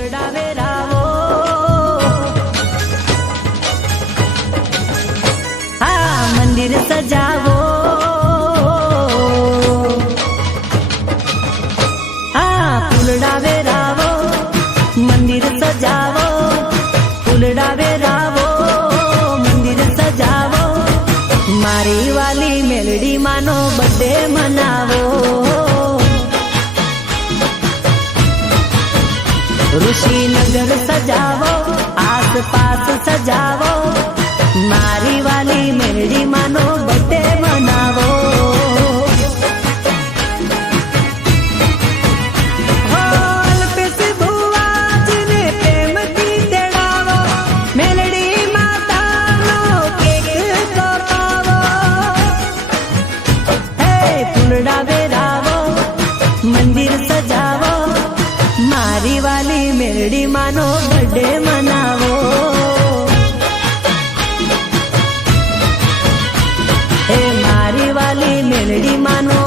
ફૂલડા વેરાવો, હા મંદિર સજાવો, હા ફૂલડા વેરાવો, મંદિર સજાવો, ફૂલડા વેરાવો, મંદિર સજાવો, મારી વાલી મેલડી માનો બર્થડે મનાવો, ऋषिनगर सजावो, आस पास सजावो, मारी वाली मेलडी मानो बर्थडे मनावो। मंदिर सजावो, मारी वाली मेलडी मानो बर्थडे मनावो, हे मारी वाली मेलडी मानो